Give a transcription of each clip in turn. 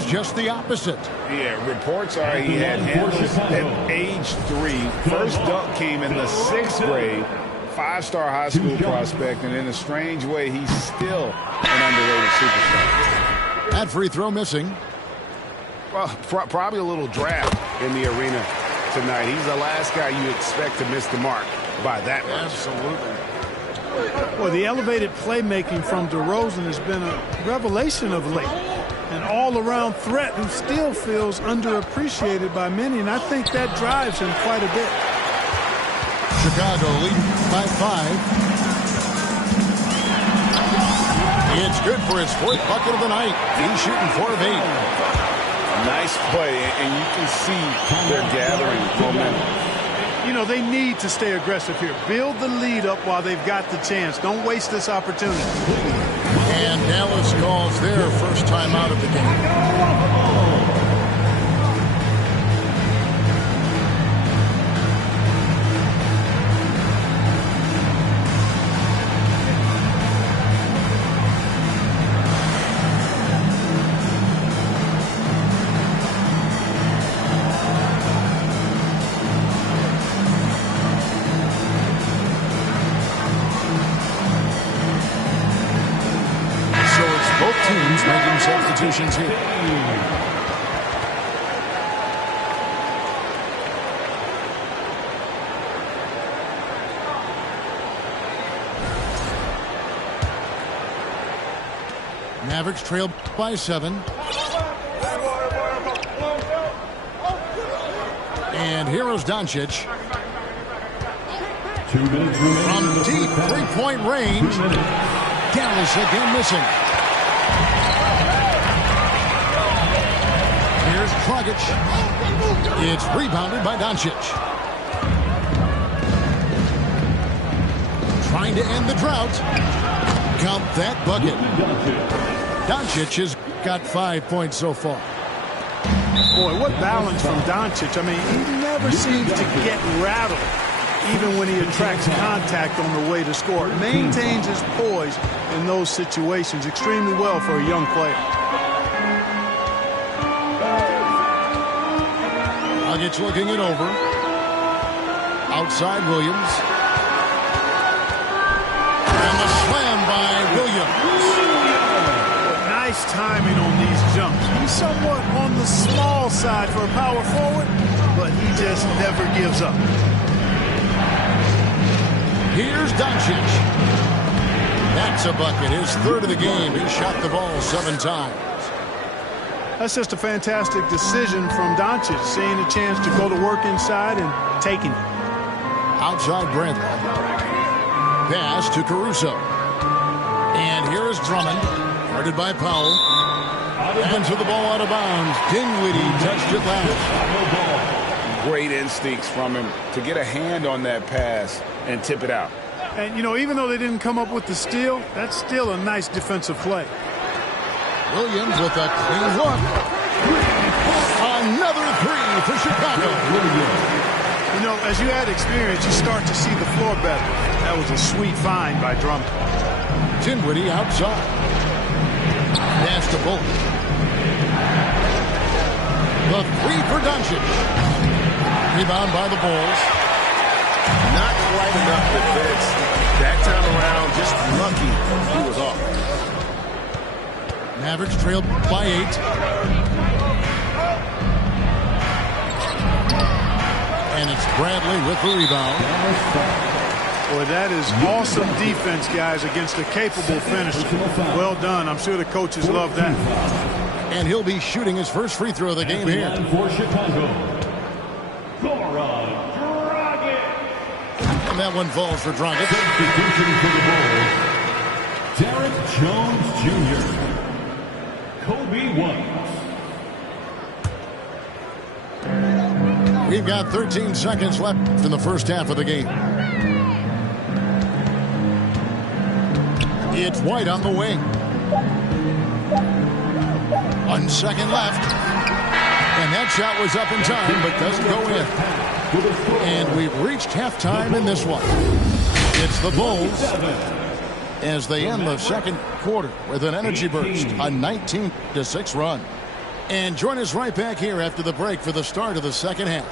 was just the opposite. Yeah, reports are he had handles at age 3. First dunk came in the 6th grade. 5-star high school prospect, and in a strange way, he's still an underrated superstar. That free throw missing. Well, probably a little draft in the arena tonight. He's the last guy you expect to miss the mark by that much. Absolutely. Well, the elevated playmaking from DeRozan has been a revelation of late. An all-around threat who still feels underappreciated by many, and I think that drives him quite a bit. Chicago leading by 5. It's good for his 4th bucket of the night. He's shooting 4 of 8. Nice play, and you can see they're gathering momentum. You know, they need to stay aggressive here. Build the lead up while they've got the chance. Don't waste this opportunity. And Dallas calls their first time out of the game. Teams making substitutions here. Mavericks trail by 7. And here's Doncic. 2 minutes remaining. From deep three-point range. Dallas again missing. Here's Dragic. It's rebounded by Doncic. Trying to end the drought. Count that bucket. Doncic has got 5 points so far. Boy, what balance from Doncic. I mean, he never seems to get rattled, even when he attracts contact on the way to score. Maintains his poise in those situations extremely well for a young player. Dragic looking it over. Outside Williams. And the slam by Williams. Nice timing on these jumps. He's somewhat on the small side for a power forward, but he just never gives up. Here's Doncic. That's a bucket. His 3rd of the game. He shot the ball 7 times. That's just a fantastic decision from Doncic, seeing a chance to go to work inside and taking it. Outside Bradley. Pass to Caruso. And here is Drummond. Guarded by Powell. And to the ball out of bounds. Dinwiddie touched it last. Great instincts from him to get a hand on that pass and tip it out. And, you know, even though they didn't come up with the steal, that's still a nice defensive play. Williams with a clean look. Another 3 for Chicago. You know, as you add experience, you start to see the floor better. That was a sweet find by Drummond. Dinwiddie outside. Pass to Bolt. The 3 for Doncic. Rebound by the Bulls. Not quite enough defense. That time around, just lucky he was off. Mavericks trailed by 8. And it's Bradley with the rebound. Boy, that is awesome defense, guys, against a capable finisher. Well done. I'm sure the coaches love that. And he'll be shooting his first free throw of the game here. For Chicago, And that one falls for Dragic. substitution for the Bulls, Derek Jones Jr., Kobe White. We've got 13 seconds left in the first half of the game. It's White on the wing. 1 second left. And that shot was up in time, but doesn't go in. And we've reached halftime in this one. It's the Bulls as they end the second quarter with an energy burst, a 19-6 run. And join us right back here after the break for the start of the second half.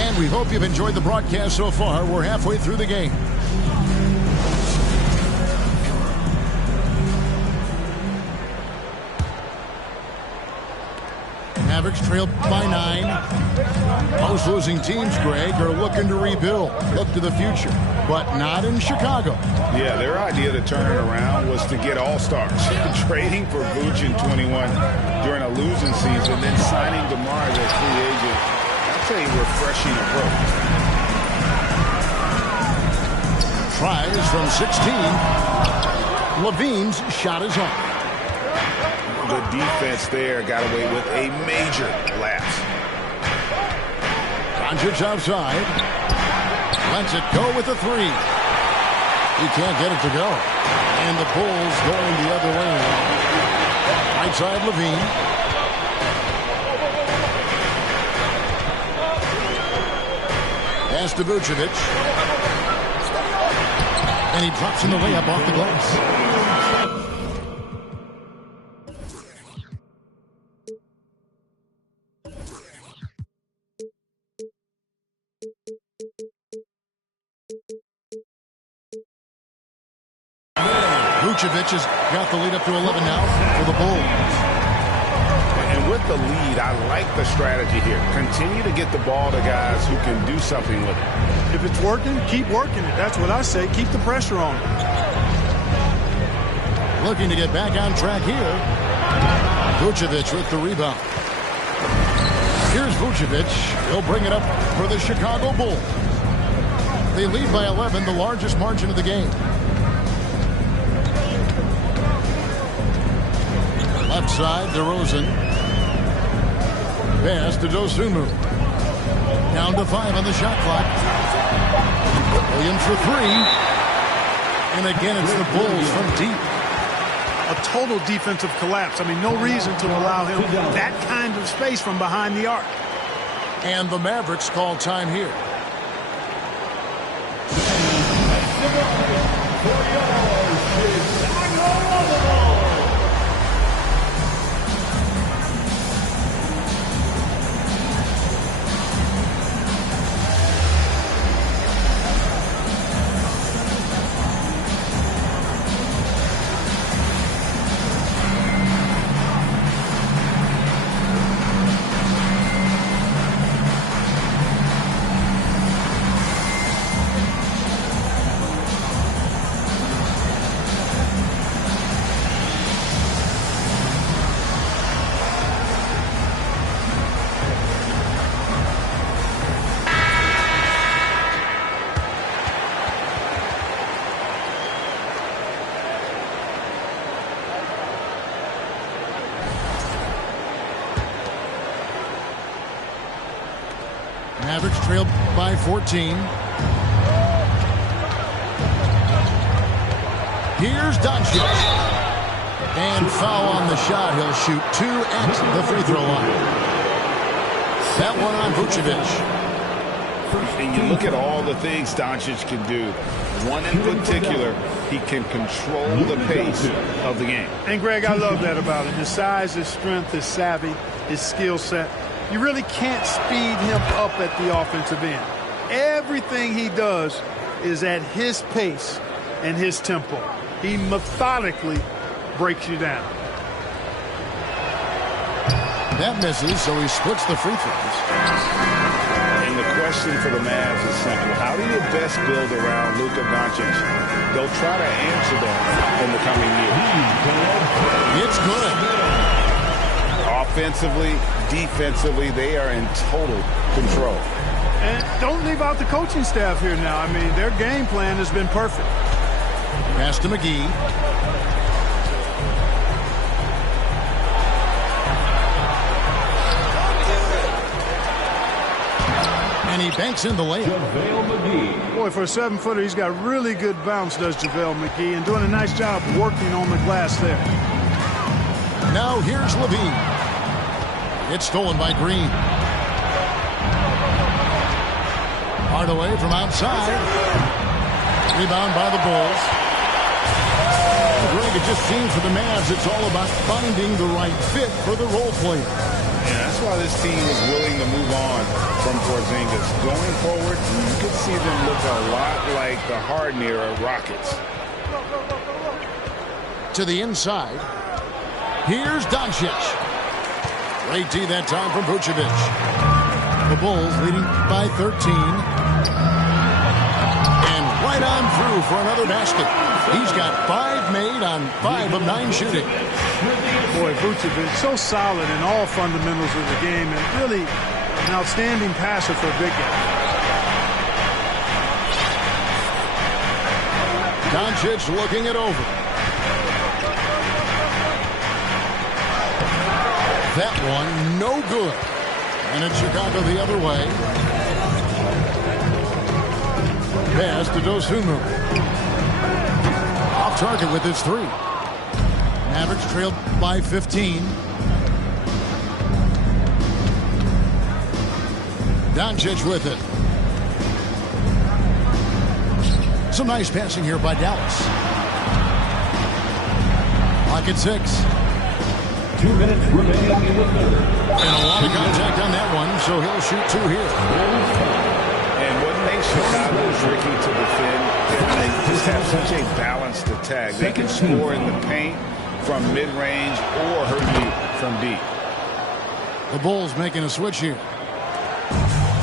And we hope you've enjoyed the broadcast so far. We're halfway through the game. Mavericks trail by 9. Most losing teams, Greg, are looking to rebuild, look to the future, but not in Chicago. Yeah, their idea to turn it around was to get all-stars. Trading for Vooch in 21 during a losing season, then signing DeMar as a free agent. That's a refreshing approach. Tries from 16. Levine's shot is off. The defense there got away with a major lapse. Doncic outside. Lets it go with a 3. He can't get it to go. And the Bulls going the other way. Right side, Levine. Pass to Vucevic. And he drops in the layup off the glass. Vucevic has got the lead up to 11 now for the Bulls. And with the lead, I like the strategy here. Continue to get the ball to guys who can do something with it. If it's working, keep working it. That's what I say. Keep the pressure on. Looking to get back on track here. Vucevic with the rebound. Here's Vucevic. He'll bring it up for the Chicago Bulls. They lead by 11, the largest margin of the game. Left side, DeRozan. Pass to Dosunmu. Down to 5 on the shot clock. Williams for 3. And again, it's the Bulls from deep. A total defensive collapse. I mean, no reason to allow him that kind of space from behind the arc. And the Mavericks call time here. Mavericks trail by 14. Here's Doncic. And foul on the shot. He'll shoot 2 at the free throw line. That one on Vucevic. And you look at all the things Doncic can do. One in particular, he can control the pace of the game. And, Greg, I love that about him. His size, his strength, his savvy, his skill set. You really can't speed him up at the offensive end. Everything he does is at his pace and his tempo. He methodically breaks you down. That misses, so he splits the free throws. And the question for the Mavs is simple. How do you best build around Luka Doncic? They'll try to answer that in the coming years. It's good. Offensively, defensively, they are in total control. And don't leave out the coaching staff here now. I mean, their game plan has been perfect. Pass to McGee. And he banks in the layup. JaVale McGee. Boy, for a 7-footer, he's got really good bounce, does JaVale McGee, and doing a nice job working on the glass there. Now here's Levine. It's stolen by Green. Hardaway from outside. Rebound by the Bulls. Green Greg, it just seems for the Mavs it's all about finding the right fit for the role player. Yeah, that's why this team was willing to move on from Porzingis. Going forward, you could see them look a lot like the Harden-era Rockets. To the inside. Here's Doncic. Great D that time from Vucevic. The Bulls leading by 13. And right on through for another basket. He's got 5 made on 5 of 9 shooting. Boy, Vucevic so solid in all fundamentals of the game and really an outstanding passer for a big guy. Doncic looking it over. That one, no good. And it's Chicago the other way. Pass to Dosunmu. Off target with his 3. Mavericks trailed by 15. Doncic with it. Some nice passing here by Dallas. Clock at 6. 2 minutes remaining in the third. And a lot of contact on that one, so he'll shoot 2 here. And what makes Chicago tricky to defend is they just have such a balanced attack. They can score in the paint from mid-range or hurt you from deep. The Bulls making a switch here.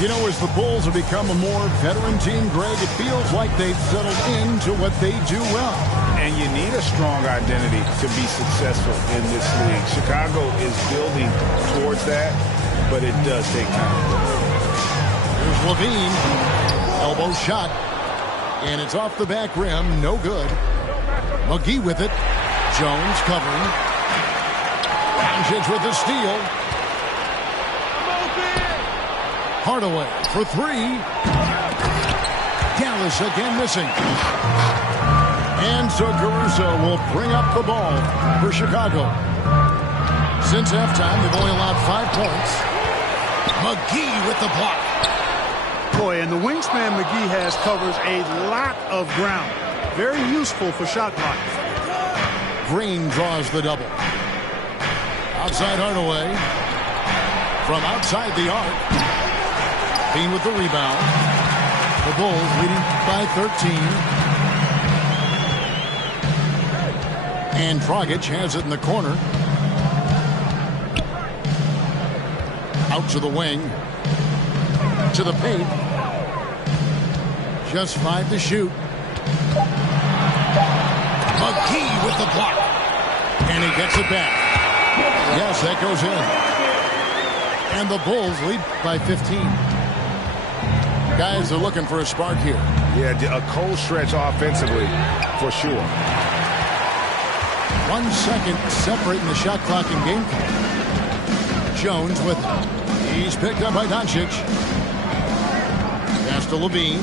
You know, as the Bulls have become a more veteran team, Greg, it feels like they've settled into what they do well. And you need a strong identity to be successful in this league. Chicago is building towards that, but it does take time. Here's Levine. Elbow shot. And it's off the back rim. No good. McGee with it. Jones covering. Doncic with the steal. Hardaway for 3. Dallas again missing. And so Caruso will bring up the ball for Chicago. Since halftime, they've only allowed 5 points. McGee with the block. Boy, and the wingspan McGee has covers a lot of ground. Very useful for shot blocking. Green draws the double. Outside Hardaway. From outside the arc. Bean with the rebound. The Bulls leading by 13. And Dragic has it in the corner. Out to the wing. To the paint. Just 5 to shoot. McGee with the block. And he gets it back. Yes, that goes in. And the Bulls lead by 15. Guys are looking for a spark here. Yeah, a cold stretch offensively, for sure. 1 second separating the shot clock and game clock. Jones with it. He's picked up by Doncic. Pass to Levine.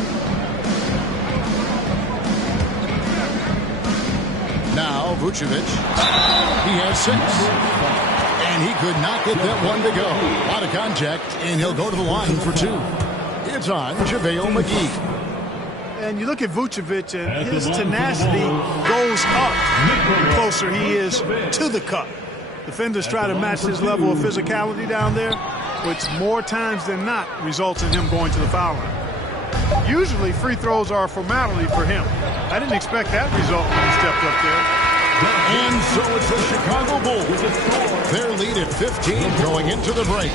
Now Vucevic. He has 6. And he could not get that one to go. A lot of contact, and he'll go to the line for 2. It's on JaVale McGee. And you look at Vucevic, and his tenacity goes up the closer he is to the cup. Defenders try to match his level of physicality down there, which more times than not results in him going to the foul line. Usually free throws are a formality for him. I didn't expect that result when he stepped up there. And so it's the Chicago Bulls. Their lead at 15 going into the break.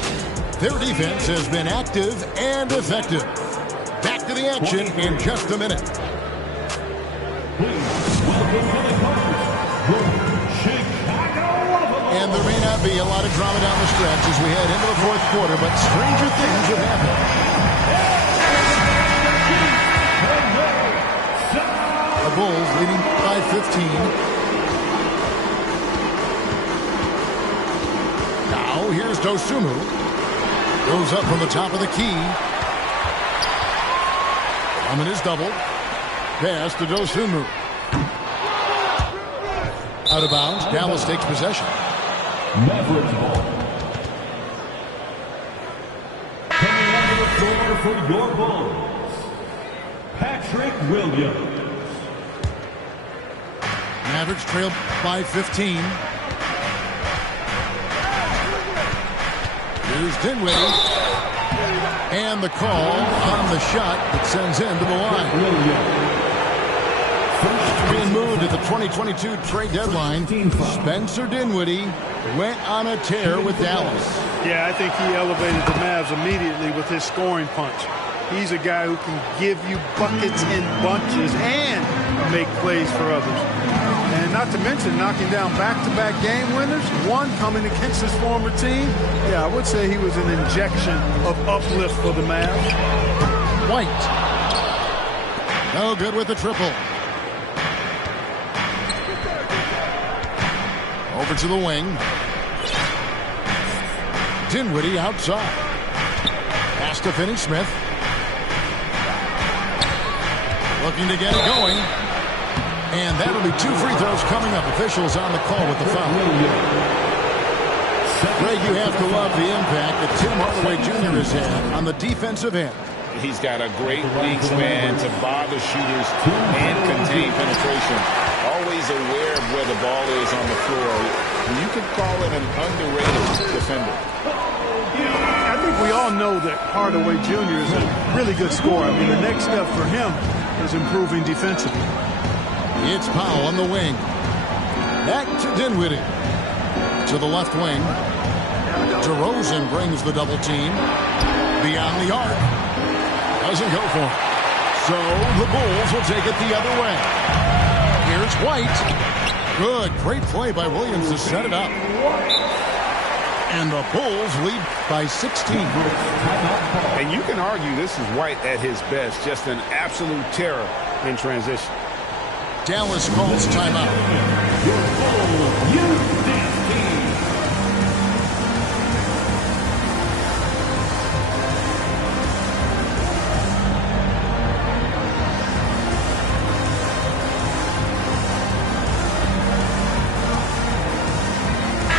Their defense has been active and effective. Back to the action in just a minute. And there may not be a lot of drama down the stretch as we head into the 4th quarter, but stranger things have happened. The Bulls leading by 15. Now here's Dosunmu. Goes up from the top of the key. Drummond is doubled. Pass to Dosunmu. Out of bounds. Dallas takes possession. Mavericks ball. Coming onto the floor for your Bulls, Patrick Williams. Mavericks trail by 15. Here's Dinwiddie. And the call on the shot that sends him to the line. Being moved at the 2022 trade deadline, Spencer Dinwiddie went on a tear with Dallas. Yeah, I think he elevated the Mavs immediately with his scoring punch. He's a guy who can give you buckets in bunches and make plays for others. And not to mention knocking down back-to-back game winners, one coming against his former team. Yeah, I would say he was an injection of uplift for the Mavs. White. No good with the triple. Over to the wing. Dinwiddie outside. Pass to Finney-Smith. Looking to get it going. And that'll be 2 free throws coming up. Officials on the call with the foul. Greg, you have to love the impact that Tim Hardaway Jr. has had on the defensive end. He's got a great wingspan to bother shooters and contain penetration. Always aware of where the ball is on the floor. You could call it an underrated defender. I think we all know that Hardaway Jr. is a really good scorer. I mean, the next step for him is improving defensively. It's Powell on the wing. Back to Dinwiddie. To the left wing. DeRozan brings the double team. Beyond the arc. Doesn't go for it. So the Bulls will take it the other way. Here's White. Good. Great play by Williams to set it up. And the Bulls lead by 16. And you can argue this is White at his best. Just an absolute terror in transition. Dallas calls timeout.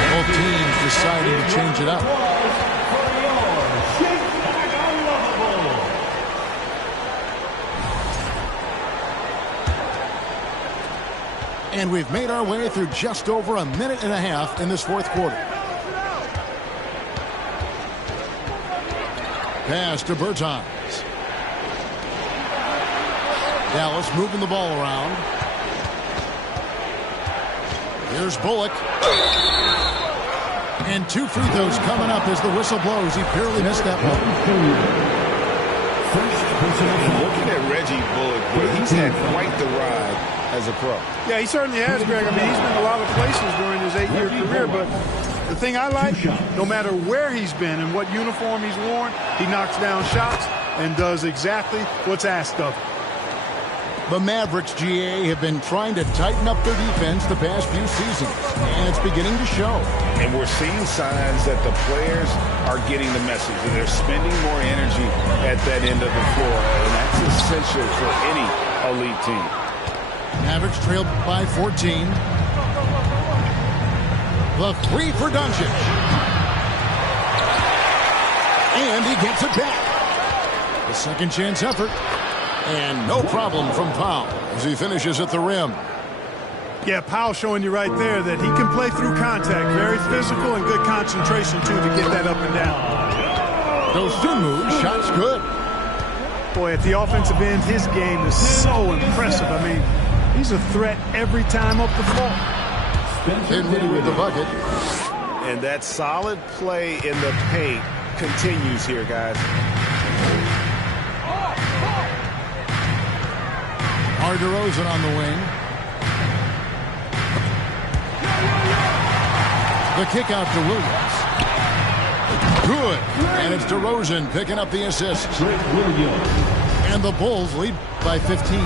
Both teams deciding to change it up. And we've made our way through just over a minute and a half in this fourth quarter. Pass to Bertans. Dallas moving the ball around. Here's Bullock. And 2 free throws coming up as the whistle blows. He barely missed that one. Looking at Reggie Bullock, boy, he's had quite the ride as a pro. Yeah, he certainly has, Greg. I mean, he's been a lot of places during his 8-year career, but the thing I like, no matter where he's been and what uniform he's worn, he knocks down shots and does exactly what's asked of him. The Mavericks, GA, have been trying to tighten up their defense the past few seasons, and it's beginning to show. And we're seeing signs that the players are getting the message, and they're spending more energy at that end of the floor, and that's essential for any elite team. Mavericks trailed by 14. The 3 for Doncic. And he gets it back. The second chance effort. And no problem from Powell as he finishes at the rim. Yeah, Powell showing you right there that he can play through contact. Very physical and good concentration, too, to get that up and down. Dosunmu, shots good. Boy, at the offensive end, his game is so impressive. I mean, he's a threat every time up the floor. Dinwiddie with the bucket. And that solid play in the paint continues here, guys. DeRozan on the wing. The kick out to Williams. Good. And it's DeRozan picking up the assist. And the Bulls lead by 15.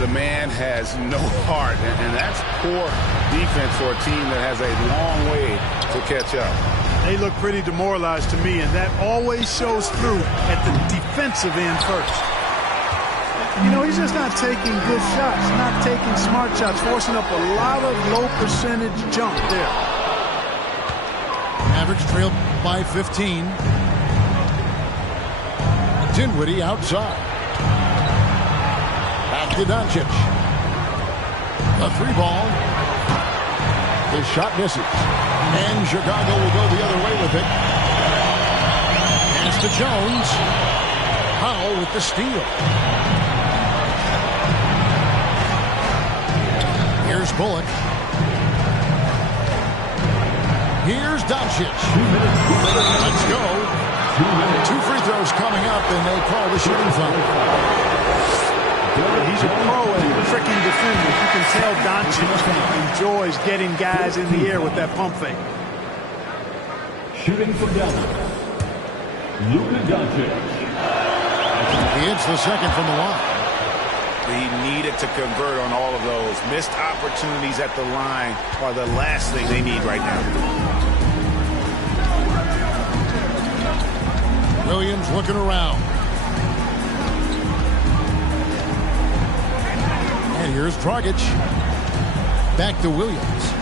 The man has no heart, and that's poor defense for a team that has a long way to catch up. They look pretty demoralized to me, and that always shows through at the defensive end first. You know, he's just not taking good shots, not taking smart shots, forcing up a lot of low percentage jump there. Mavericks trailed by 15. Dinwiddie outside. Back to Doncic. A 3-ball. The shot misses. And Chicago will go the other way with it. Pass to Jones. Powell with the steal. Here's Bullock. Here's Doncic. Let's go. 2 free throws coming up, and they call the shooting foul. He's a pro at tricking defenders. You can tell Doncic enjoys getting guys in the air with that pump fake. Shooting for Dallas, Luka Doncic. He hits the second from the line. He needed to convert on all of those. Missed opportunities at the line are the last thing they need right now. Williams looking around. And here's Dragic. Back to Williams.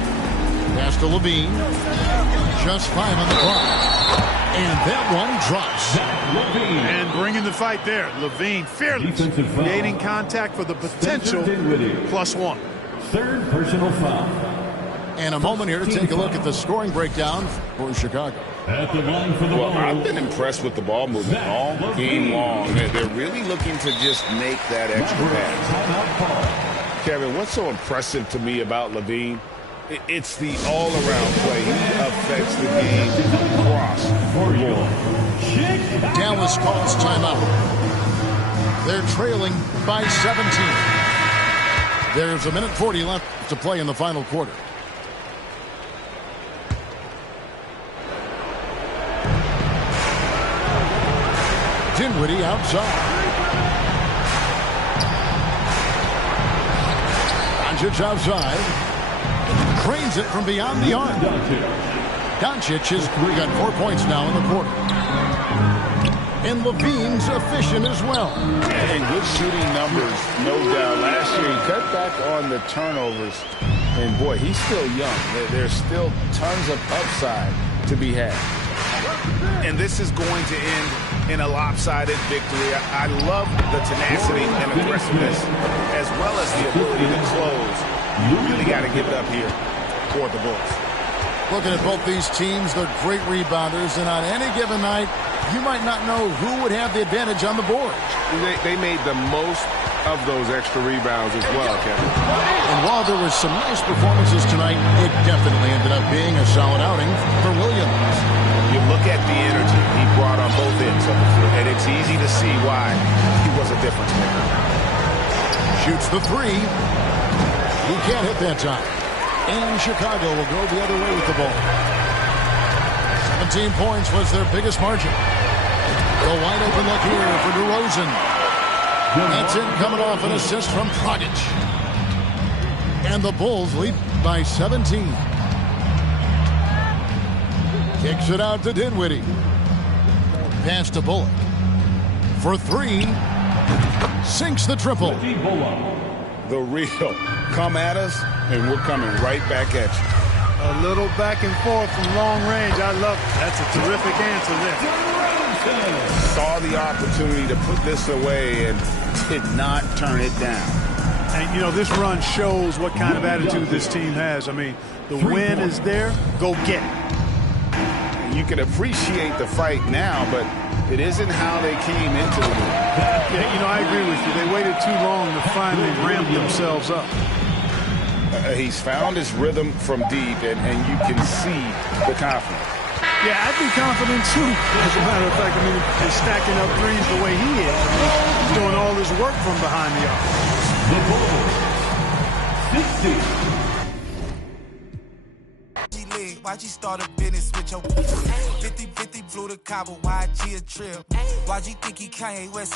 Pass to Levine. Just 5 on the clock. And that one drops. And bringing the fight there. Levine fearless. Creating contact for the potential +1. Third personal foul. And a moment here to take a look at the scoring breakdown for Chicago. At the line for the Well, ball. I've been impressed with the ball movement all game long. They're really looking to just make that extra pass. Kevin, what's so impressive to me about Levine? It's the all-around play. He affects the game across the board. Dallas calls timeout. They're trailing by 17. There's 1:40 left to play in the final quarter. Dinwiddie outside. Doncic outside. Cranes it from beyond the arc. Doncic has got 4 points now in the quarter. And Levine's efficient as well. And good shooting numbers, no doubt. Last year he cut back on the turnovers. And boy, he's still young. There's still tons of upside to be had. And this is going to end in a lopsided victory. I love the tenacity and aggressiveness, as well as the ability to close. You really got to give it up here for the Bulls. Looking at both these teams, they're great rebounders, and on any given night, you might not know who would have the advantage on the board. They made the most of those extra rebounds as well, Kevin. And while there was some nice performances tonight, it definitely ended up being a solid outing for Williams. You look at the energy he brought on both ends of the floor, and it's easy to see why he was a difference maker. Shoots the 3. He can't hit that time. And Chicago will go the other way with the ball. 17 points was their biggest margin. The wide open look here for DeRozan. That's it, coming off an assist from Dragic. And the Bulls lead by 17. Kicks it out to Dinwiddie. Pass to Bullock. For 3. Sinks the triple. The real. Come at us, and we're coming right back at you. A little back and forth from long range. I love it. That's a terrific answer there. Saw the opportunity to put this away and did not turn it down. And, you know, this run shows what kind of attitude this team has. I mean, the win is there. Go get it. You can appreciate the fight now, but it isn't how they came into the win. Yeah, you know, I agree with you. They waited too long to finally ramp themselves up. He's found his rhythm from deep, and you can see the confidence. Yeah, I'd be confident, too. As a matter of fact, I mean, he's stacking up threes the way he is. I mean, he's doing all his work from behind the arc. The Bulls, 60. Why'd you start a business with your 50-50 flew to Cabo? Why'd you a trip? Why'd you think he Kanye West?